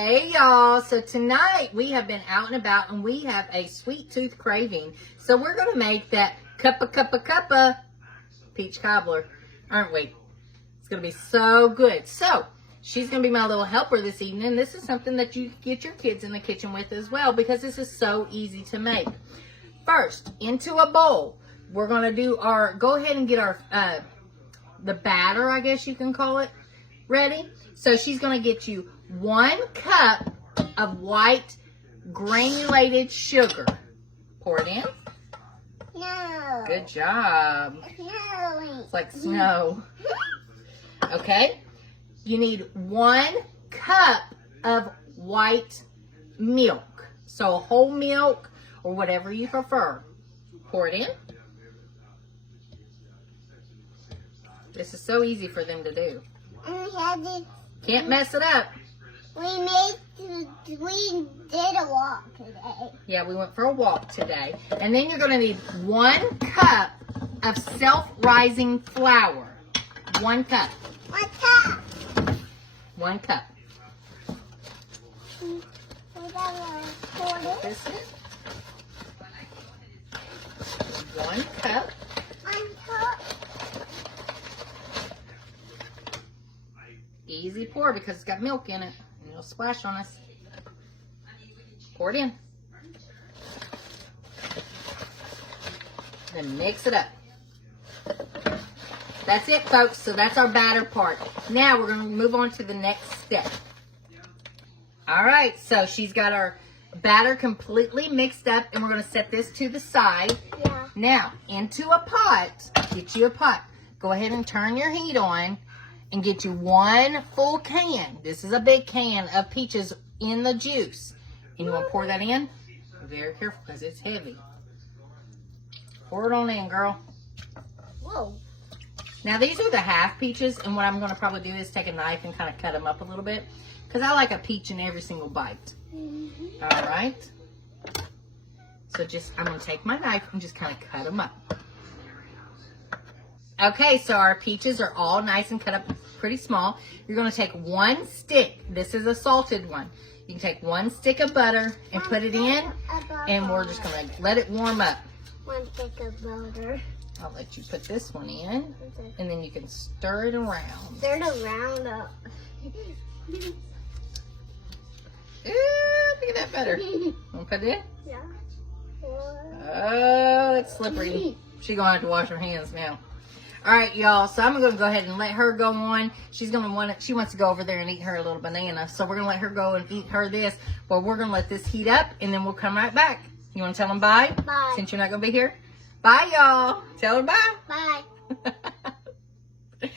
Hey y'all, so tonight we have been out and about and we have a sweet tooth craving. So we're going to make that cuppa peach cobbler, aren't we? It's going to be so good. So she's going to be my little helper this evening. This is something that you get your kids in the kitchen with as well because this is so easy to make. First, into a bowl, we're going to do our, go ahead and get our, the batter, I guess you can call it, ready. So she's going to get you 1 cup of white granulated sugar. Pour it in. No. Good job. No. It's like snow. Okay. You need 1 cup of white milk. So whole milk or whatever you prefer. Pour it in. This is so easy for them to do. Can't mess it up. We did a walk today. Yeah, we went for a walk today. And then you're going to need 1 cup of self-rising flour. 1 cup. 1 cup. 1 cup. We got a This is 1 cup. 1 cup. Easy pour because it's got milk in it. And it'll splash on us. Pour it in. Then mix it up. That's it, folks. So that's our batter part. Now we're going to move on to the next step. All right. So she's got our batter completely mixed up. And we're going to set this to the side. Yeah. Now, into a pot. Get you a pot. Go ahead and turn your heat on. And get you 1 full can. This is a big can of peaches in the juice. And you want to pour that in? Be very careful because it's heavy. Pour it on in, girl. Whoa. Now these are the half peaches. And what I'm going to probably do is take a knife and kind of cut them up a little bit. Because I like a peach in every single bite. All right. So I'm going to take my knife and just kind of cut them up. Okay, so our peaches are all nice and cut up pretty small. You're going to take 1 stick. This is a salted one. You can take 1 stick of butter and put it in, and we're just going to let it warm up. 1 stick of butter. I'll let you put this one in, and then you can stir it around. Stir it around up. Ooh, look at that butter. Want to put it in? Yeah. Oh, it's slippery. She's going to have to wash her hands now. All right, y'all. So I'm going to go ahead and let her go on. She's going to she wants to go over there and eat her a little banana. So we're going to let her go and eat her this. Well, we're going to let this heat up, and then we'll come right back. You want to tell them bye? Bye. Since you're not going to be here? Bye, y'all. Tell her bye. Bye.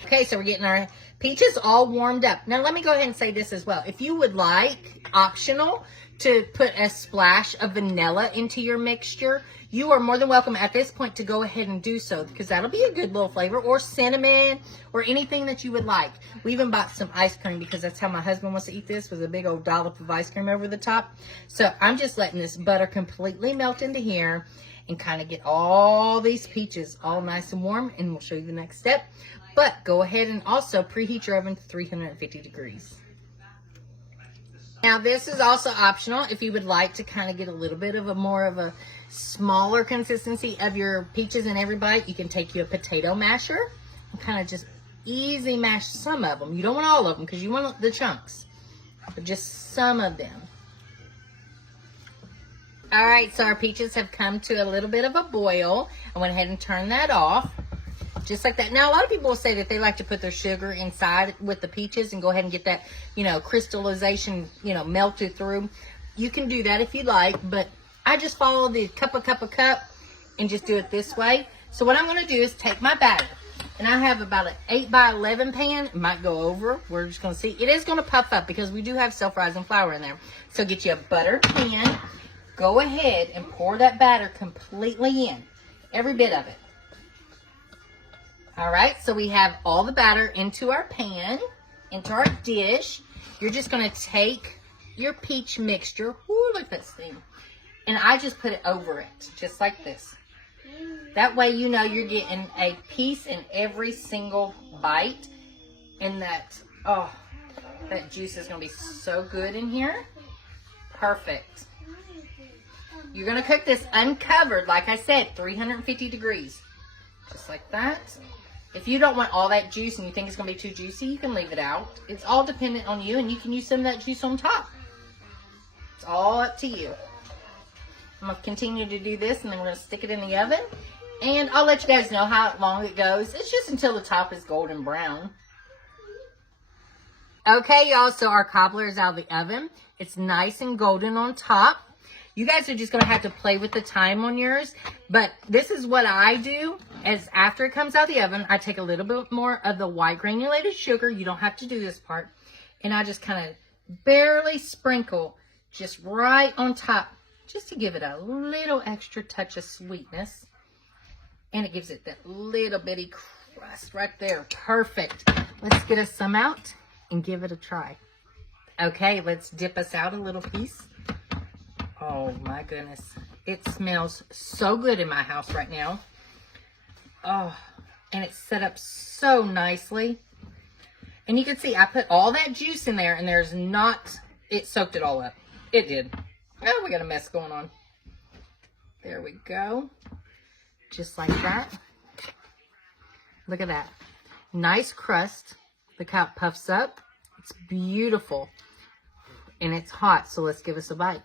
Okay, so we're getting our peaches all warmed up. Now, let me go ahead and say this as well. If you would like, optional, to put a splash of vanilla into your mixture, you are more than welcome at this point to go ahead and do so because that'll be a good little flavor, or cinnamon or anything that you would like. We even bought some ice cream because that's how my husband wants to eat this, with a big old dollop of ice cream over the top. So I'm just letting this butter completely melt into here and kind of get all these peaches all nice and warm, and we'll show you the next step. But go ahead and also preheat your oven to 350 degrees. Now, this is also optional if you would like to kind of get a little bit of more of a smaller consistency of your peaches in every bite. You can take you a potato masher and kind of just easy mash some of them. You don't want all of them because you want the chunks, but just some of them. All right, so our peaches have come to a little bit of a boil. I went ahead and turned that off. Just like that. Now, a lot of people will say that they like to put their sugar inside with the peaches and go ahead and get that, crystallization, melted through. You can do that if you like, but I just follow the cup and just do it this way. So what I'm going to do is take my batter, and I have about an 8 by 11 pan. It might go over. We're just going to see. It is going to puff up because we do have self-rising flour in there. So get you a buttered pan. Go ahead and pour that batter completely in, every bit of it. All right, so we have all the batter into our pan, into our dish. You're just going to take your peach mixture. Ooh, look at that steam. And I just put it over it, just like this. That way you know you're getting a piece in every single bite. And that, That juice is going to be so good in here. Perfect. You're going to cook this uncovered, like I said, 350 degrees. Just like that. If you don't want all that juice and you think it's going to be too juicy, you can leave it out. It's all dependent on you, and you can use some of that juice on top. It's all up to you. I'm going to continue to do this, and then we're going to stick it in the oven. And I'll let you guys know how long it goes. It's just until the top is golden brown. Okay, y'all, so our cobbler is out of the oven. It's nice and golden on top. You guys are just going to have to play with the time on yours. But this is what I do. As after it comes out of the oven, I take a little bit more of the white granulated sugar. You don't have to do this part. And I just kind of barely sprinkle just right on top, just to give it a little extra touch of sweetness. And it gives it that little bitty crust right there. Perfect. Let's get us some out and give it a try. Okay, let's dip us out a little piece. Oh my goodness. It smells so good in my house right now. Oh, and it's set up so nicely. And you can see I put all that juice in there, and there's not, it soaked it all up. It did. Oh, we got a mess going on. There we go. Just like that. Look at that. Nice crust. Look how it puffs up. It's beautiful. And it's hot, so let's give us a bite.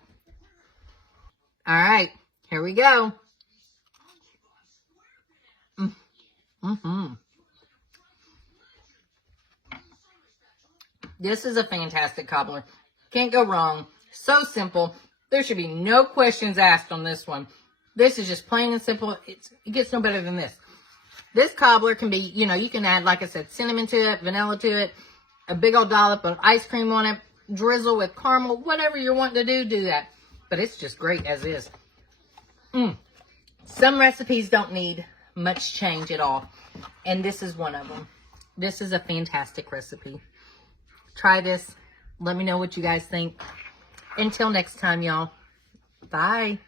All right, here we go. This is a fantastic cobbler. Can't go wrong. So simple. There should be no questions asked on this one. This is just plain and simple. It gets no better than this. This cobbler can be, you know, you can add, like I said, cinnamon to it, vanilla to it, a big old dollop of ice cream on it, drizzle with caramel, whatever you're wanting to do that. But it's just great as is. Some recipes don't need much change at all. And this is one of them. This is a fantastic recipe. Try this. Let me know what you guys think. Until next time, y'all. Bye.